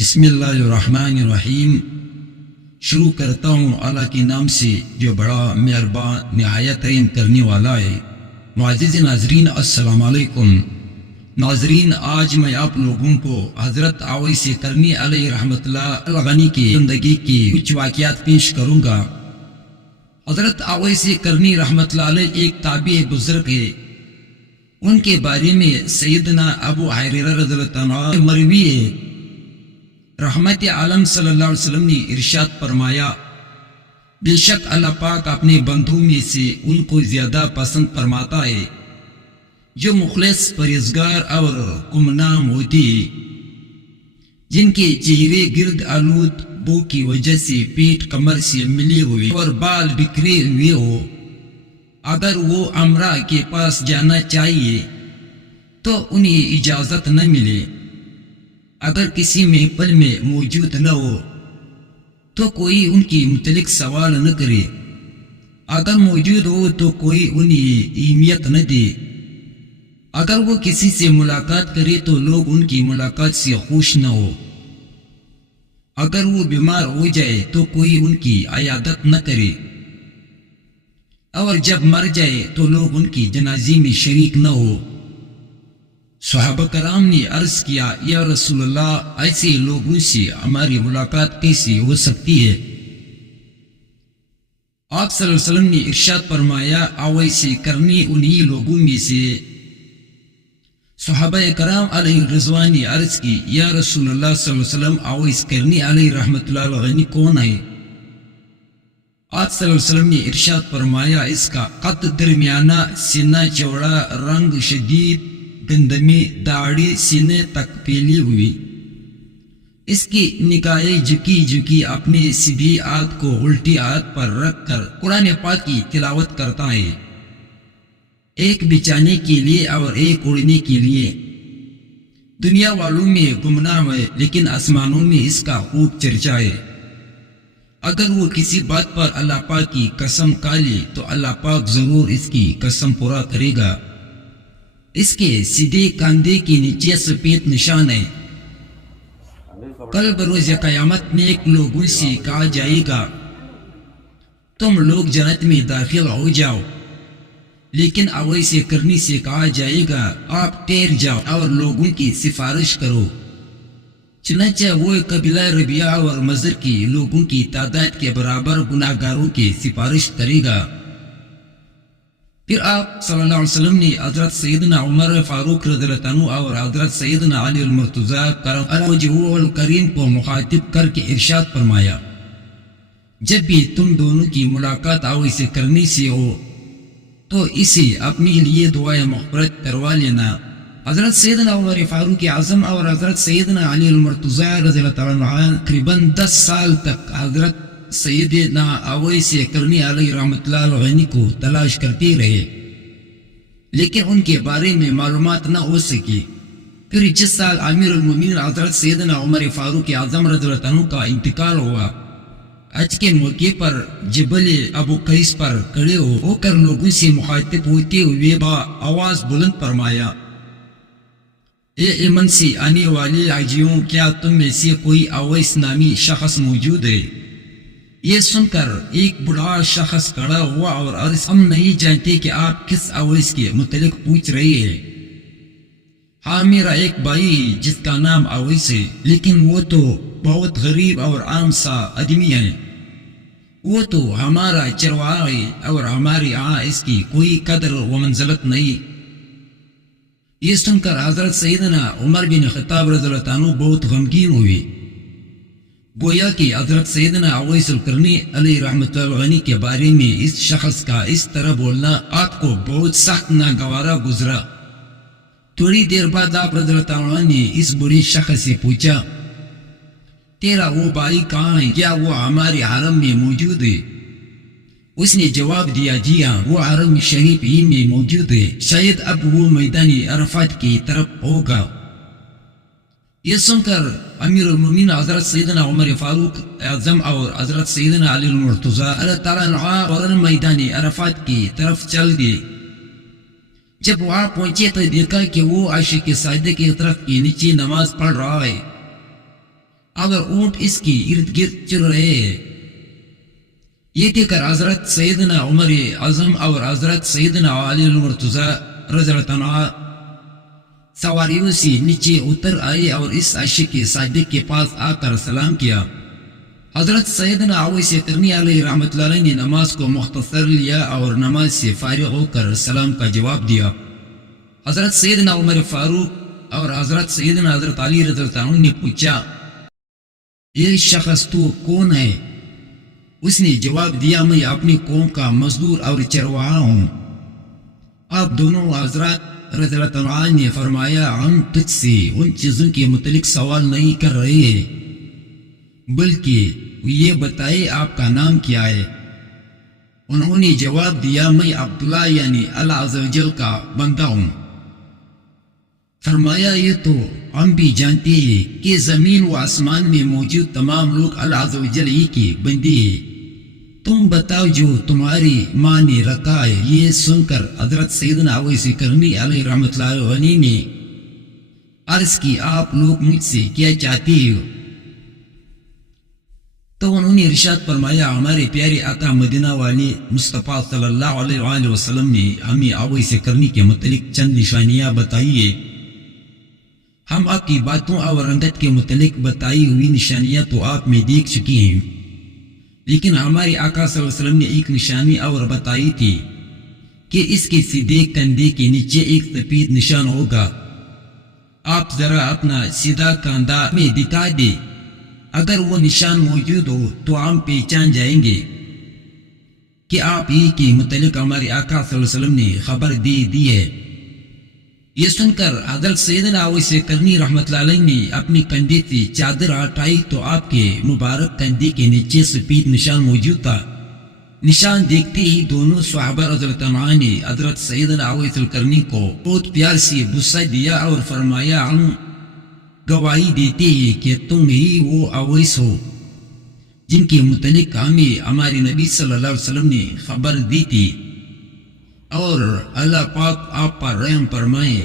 بسم اللہ الرحمن الرحیم۔ شروع کرتا ہوں اللہ کے نام سے جو بڑا مہربان نہایت رحم کرنے والا ہے۔ معزز ناظرین السلام علیکم۔ ناظرین، آج میں آپ لوگوں کو حضرت اویس کرنی علیہ رحمۃ اللہ الغنی کی زندگی کی کچھ واقعات پیش کروں گا۔ حضرت اویس کرنی رحمۃ اللہ علیہ ایک تابعی بزرگ ہے۔ ان کے بارے میں سیدنا ابو ہریرہ رضی اللہ عنہ مروی ہے، رحمت عالم صلی اللہ علیہ وسلم نے ارشاد فرمایا، بے شک اللہ پاک اپنے بندوں میں سے ان کو زیادہ پسند فرماتا ہے جو مخلص، پرہیزگار اور گمنام ہوتے ہیں، جن کے چہرے گرد آلود بو کی وجہ سے پیٹ کمر سے ملے ہوئے اور بال بکھرے ہوئے ہو۔ اگر وہ امرا کے پاس جانا چاہیے تو انہیں اجازت نہ ملے، اگر کسی محفل میں موجود نہ ہو تو کوئی ان کی متعلق سوال نہ کرے، اگر موجود ہو تو کوئی انہیں اہمیت نہ دے، اگر وہ کسی سے ملاقات کرے تو لوگ ان کی ملاقات سے خوش نہ ہو، اگر وہ بیمار ہو جائے تو کوئی ان کی عیادت نہ کرے، اور جب مر جائے تو لوگ ان کی جنازے میں شریک نہ ہو۔ صحابہ کرام نے عرض کیا، یا رسول اللہ، ایسے لوگوں سے ہماری ملاقات کیسی ہو سکتی ہے؟ آپ صلی اللہ علیہ وسلم نے ارشاد فرمایا، اویس کرنی انہی لوگوں میں سے۔ صحابہ کرام علیہ رضوان نے عرض کی، یا رسول اللہ صلی اللہ علیہ وسلم، اویس کرنی علیہ رحمۃ اللہ الغنی کون ہے؟ آپ صلی اللہ علیہ وسلم نے ارشاد فرمایا، اس کا قد درمیانہ، سینہ چوڑا، رنگ شدید گندمی، داڑھی سینے تک پھیلی ہوئی، اس کی نگاہیں جھکی اپنے سیدھی ہاتھ کو الٹی ہاتھ پر رکھ کر قرآن پاک کی تلاوت کرتا ہے، ایک بچانے کے لیے اور ایک اڑنے کے لیے۔ دنیا والوں میں گمنام ہے لیکن آسمانوں میں اس کا خوب چرچا ہے۔ اگر وہ کسی بات پر اللہ پاک کی قسم کھا لے تو اللہ پاک ضرور اس کی قسم پورا کرے گا۔ اس کے سیدھے کاندھے کے نیچے سفید نشان ہے۔ کل بروز قیامت نیک لوگوں سے کہا جائے گا، تم لوگ جنت میں داخل ہو جاؤ، لیکن اویس کرنی سے کہا جائے گا، آپ ٹھہر جاؤ اور لوگوں کی سفارش کرو۔ چنانچہ وہ قبیلہ ربیعہ اور مضر کی لوگوں کی تعداد کے برابر گناہ گاروں کی سفارش کرے گا۔ پھر آپ صلی اللہ علیہ وسلم نے حضرت سیدنا عمر فاروق رضی اللہ عنہ اور حضرت سیدنا علی المرتضیٰ کرم اللہ وجہہ الکریم کو مخاطب کر کے ارشاد فرمایا، جب بھی تم دونوں کی ملاقات اویس کرنی سے ہو تو اسے اپنے لیے دعائے مغفرت کروا لینا۔ حضرت سیدنا عمر فاروق اعظم اور حضرت سیدنا علی المرتضیٰ رضی اللہ عنہ تقریباً 10 سال تک حضرت سیدنا اویس کرنی علیہ رحمۃ اللہ الغنی کو تلاش کرتے رہے، لیکن ان کے بارے میں معلومات نہ ہو سکی۔ پھر جس سال امیر المومنین حضرت سیدنا عمر فاروق اعظم رضی اللہ عنہ کا انتقال ہوا، حج کے موقع پر جبل ابو قیس پر کھڑے ہو کر لوگوں سے مخاطب ہوتے ہوئے با آواز بلند فرمایا، اے یمن سے آنے والے حاجیوں، کیا تم میں سے کوئی اویس نامی شخص موجود ہے؟ یہ سن کر ایک بڑا شخص کھڑا ہوا اور عرض، ہم نہیں جانتے کہ آپ کس اویس کے متعلق پوچھ رہے ہیں۔ ہاں، میرا ایک بھائی جس کا نام اویس ہے، لیکن وہ تو بہت غریب اور عام سا آدمی ہے، وہ تو ہمارا چرواہا ہے اور ہمارے یہاں اس کی کوئی قدر و منزلت نہیں۔ یہ سن کر حضرت سیدنا عمر بن خطاب رضی اللہ عنہ بہت غمگین ہوئے، گویا کہ حضرت سیدنا اویس کرنی علیہ رحمۃ اللہ الغنی کے بارے میں اس شخص کا اس طرح بولنا آپ کو بہت سخت ناگوارا گزرا۔ تھوڑی دیر بعد آپ رضی اللہ عنہ نے اس بڑے شخص سے پوچھا، تیرا وہ بھائی کہاں ہے؟ کیا وہ ہمارے حرم میں موجود ہے؟ اس نے جواب دیا، جی ہاں، وہ حرم شریف ہی میں موجود ہے، شاید اب وہ میدان عرفات کی طرف ہوگا۔ یہ سن کر امیر المومنین حضرت سیدنا عمر فاروق اعظم اور حضرت سیدنا علی المرتضیٰ اللہ تعالیٰ عنہ فوراً میدان عرفات کی طرف چل گئے۔ جب وہاں پہنچے تو دیکھا کہ وہ عاشق صادق کی طرف کے نیچے نماز پڑھ رہا ہے۔ اگر اونٹ اس کی ارد گرد چل رہے ہیں۔ یہ دیکھ کر حضرت سیدنا عمر اعظم اور حضرت سیدنا علی المرتضیٰ رضی اللہ عنہ سواریوں سے نیچے اتر آئے اور اس عاشق صادق کے پاس آ کر سلام کیا۔ حضرت سیدنا اویس قرنی علیہ رحمۃ اللہ علیہ نے نماز کو مختصر لیا اور نماز سے فارغ ہو کر سلام کا جواب دیا۔ حضرت سیدنا عمر فاروق اور حضرت سیدنا حضرت علی رضی اللہ عنہ نے پوچھا، یہ شخص تو کون ہے؟ اس نے جواب دیا، میں اپنی قوم کا مزدور اور چرواہا ہوں۔ آپ دونوں حضرات رضی اللہ عنہ نے فرمایا، ہم تجھ سے ان چیزوں کے متعلق سوال نہیں کر رہے ہیں، بلکہ یہ بتائے آپ کا نام کیا ہے؟ انہوں نے جواب دیا، میں عبداللہ یعنی اللہ عز و جل کا بندہ ہوں۔ فرمایا، یہ تو ہم بھی جانتے ہیں کہ زمین و آسمان میں موجود تمام لوگ اللہ عز و جل ہی کے بندے ہیں، تم بتاؤ جو تمہاری ماں نے رکھا ہے۔ یہ سن کر حضرت سیدنا اویس قرنی علیہ رحمۃ اللہ علیہ نے عرض کی، آپ لوگ مجھ سے کیا چاہتے ہو؟ تو انہوں نے ارشاد فرمایا، ہمارے پیارے آقا مدینہ والے مصطفیٰ صلی اللہ علیہ وآلہ وسلم نے ہمیں اویس قرنی کے متعلق چند نشانیاں بتائی ہیں۔ ہم آپ کی باتوں اور رنگت کے متعلق بتائی ہوئی نشانیاں تو آپ میں دیکھ چکی ہیں، لیکن ہمارے آقا صلی اللہ علیہ وسلم نے ایک نشانی اور بتائی تھی کہ اس کے سیدھے کندھے کے نیچے ایک سفید نشان ہوگا۔ آپ ذرا اپنا سیدھا کندھا میں دکھا دے، اگر وہ نشان موجود ہو تو ہم پہچان جائیں گے کہ آپ ہی کے متعلق ہمارے آقا صلی اللہ علیہ وسلم نے خبر دے دی ہے۔ یہ سن کر حضرت سیدنا اویس قرنی رحمۃ اللہ علیہ نے اپنی کندھے سے چادر ہٹائی تو آپ کے مبارک کندھے کے نیچے سفید نشان موجود تھا۔ نشان دیکھتے ہی دونوں صحابہ رضی اللہ عنہ نے حضرت سیدنا اویس قرنی کو بہت پیار سے بوسہ دیا اور فرمایا، ہم گواہی دیتے ہیں کہ تم ہی وہ اویس ہو جن کے متعلق ہمیں ہمارے نبی صلی اللہ علیہ وسلم نے خبر دی تھی، اور اللہ پاک آپ پر رحم فرمائے،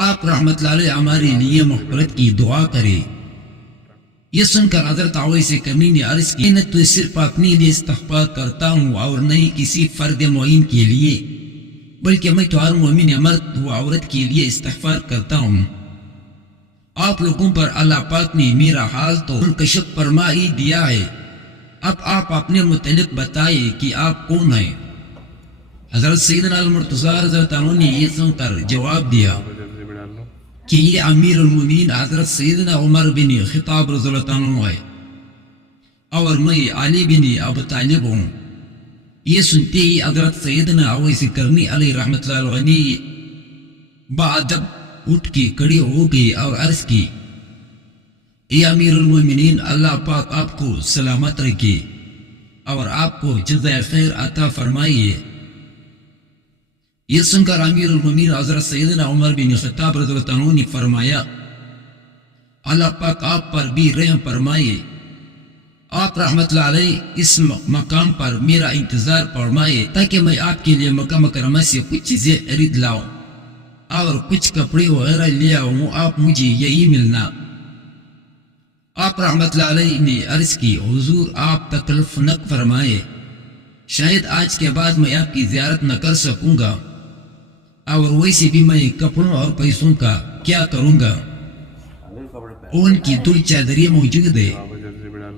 آپ رحمت اللہ علیہ ہمارے لیے مغفرت کی دعا کرے۔ یہ سن کر حضرت اویس قرنی نے عرض کی، میں تو صرف اپنے لیے استغفار کرتا ہوں اور نہ ہی کسی فرد معین کے لیے، بلکہ میں تو ہر مومن مرد و عورت کے لیے استغفار کرتا ہوں۔ آپ لوگوں پر اللہ پاک نے میرا حال تو منکشف فرما ہی دیا ہے، اب آپ اپنے متعلق بتائیں کہ آپ کون ہیں؟ حضرت سیدنا المرتضیٰ رضی اللہ عنہ نے یہ سن کر جواب دیا کہ یہ امیر المومنین حضرت سیدنا عمر بن خطاب رضی اللہ عنہ ہے، اور میں علی بن ابی طالب ہوں۔ یہ سنتے ہی حضرت سیدنا اویس قرنی علیہ رحمۃ اللہ علیہ بادب اٹھ کے کھڑے ہو گئے اور عرض کی، اے امیر المومنین، اللہ پاک آپ کو سلامت رکھے اور آپ کو جزائے خیر عطا فرمائیے۔ یہ سن کر امیر المومنین حضرت سیدنا عمر بن خطاب رضی اللہ عنہ نے فرمایا، اللہ پاک آپ پر بھی رحم فرمائے، آپ رحمت اللہ علیہ اس مقام پر میرا انتظار فرمائے تاکہ میں آپ کے لیے مکہ مکرمہ سے کچھ چیزیں خرید لاؤں اور کچھ کپڑے وغیرہ لے آؤں، آپ مجھے یہی ملنا۔ آپ رحمت اللہ علیہ نے عرض کی، حضور آپ تکلف نہ فرمائے، شاید آج کے بعد میں آپ کی زیارت نہ کر سکوں گا، اور ویسے بھی میں کپڑوں اور پیسوں کا کیا کروں گا؟ ان کی دو چادریں موجود ہے،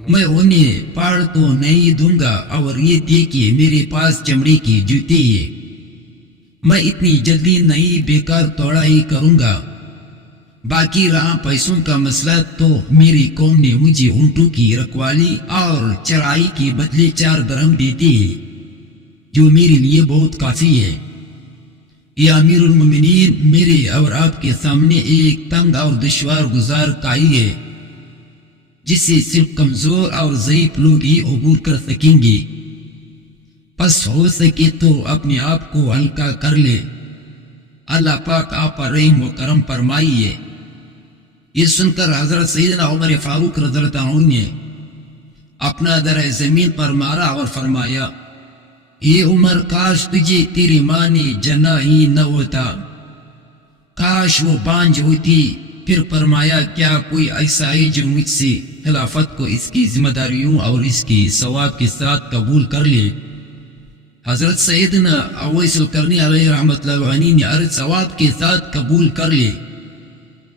میں انہیں پاڑ تو نہیں دوں گا، اور یہ دیکھیے میرے پاس چمڑے کی جوتے ہیں، میں اتنی جلدی نہیں بیکار توڑائی کروں گا۔ باقی رہا پیسوں کا مسئلہ تو میری قوم نے مجھے اونٹوں کی رکھوالی اور چرائی کے بدلے 4 درہم دیتے ہیں، جو میرے لیے بہت کافی ہے۔ یہ امیر المومنین، میرے اور آپ کے سامنے ایک تنگ اور دشوار گزار کائی ہے جس سے صرف کمزور اور ضعیف لوگ ہی عبور کر سکیں گے، پس ہو سکے تو اپنے آپ کو ہلکا کر لے، اللہ پاک آپ پر رحم و کرم فرمائیے۔ یہ سن کر حضرت سیدنا عمر فاروق رضی اللہ عنہ نے اپنا درہ زمین پر مارا اور فرمایا، اے عمر، کاش تجھے تیری ماں نے جنا ہی نہ ہوتا، کاش وہ بانجھ ہوتی پھر فرمایا کیا کوئی ایسا ہے جو مجھ سے خلافت کو اس کی ذمہ داریوں اور اس کی ثواب کے ساتھ قبول کر لے؟ حضرت سیدنا اویس القرنی علیہ رحمۃ اللہ علیہ نے عرض ثواب کے ساتھ قبول کر لے۔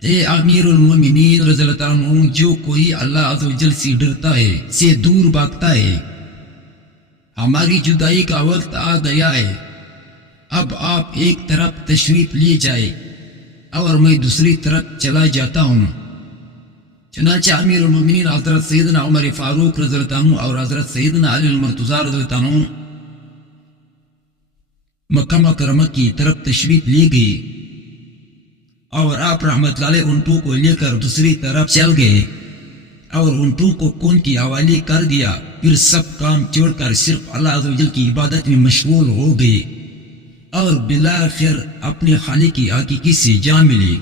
اے امیر المومنین رضی اللہ عنہ، جو کوئی اللہ عز و جل سے ڈرتا ہے سے دور بھاگتا ہے، ہماری جدائی کا وقت آ گیا ہے، اب آپ ایک طرف تشریف لے جائے اور میں دوسری طرف چلا جاتا ہوں۔ چنانچہ امیر المومنین حضرت سیدنا عمر فاروق رضی اللہ عنہ اور حضرت سیدنا علی المرتضیٰ رضی اللہ عنہ مکہ مکرمہ کی طرف تشریف لے گئے اور آپ رحمت اللہ علیہ اونٹوں کو لے کر دوسری طرف چل گئے اور اونٹوں کو کون کی حوالے کر دیا۔ پھر سب کام چھوڑ کر صرف اللہ عز و جل کی عبادت میں مشغول ہو گئے اور بالآخر اپنے خالق کی حقیقی سے جا ملے۔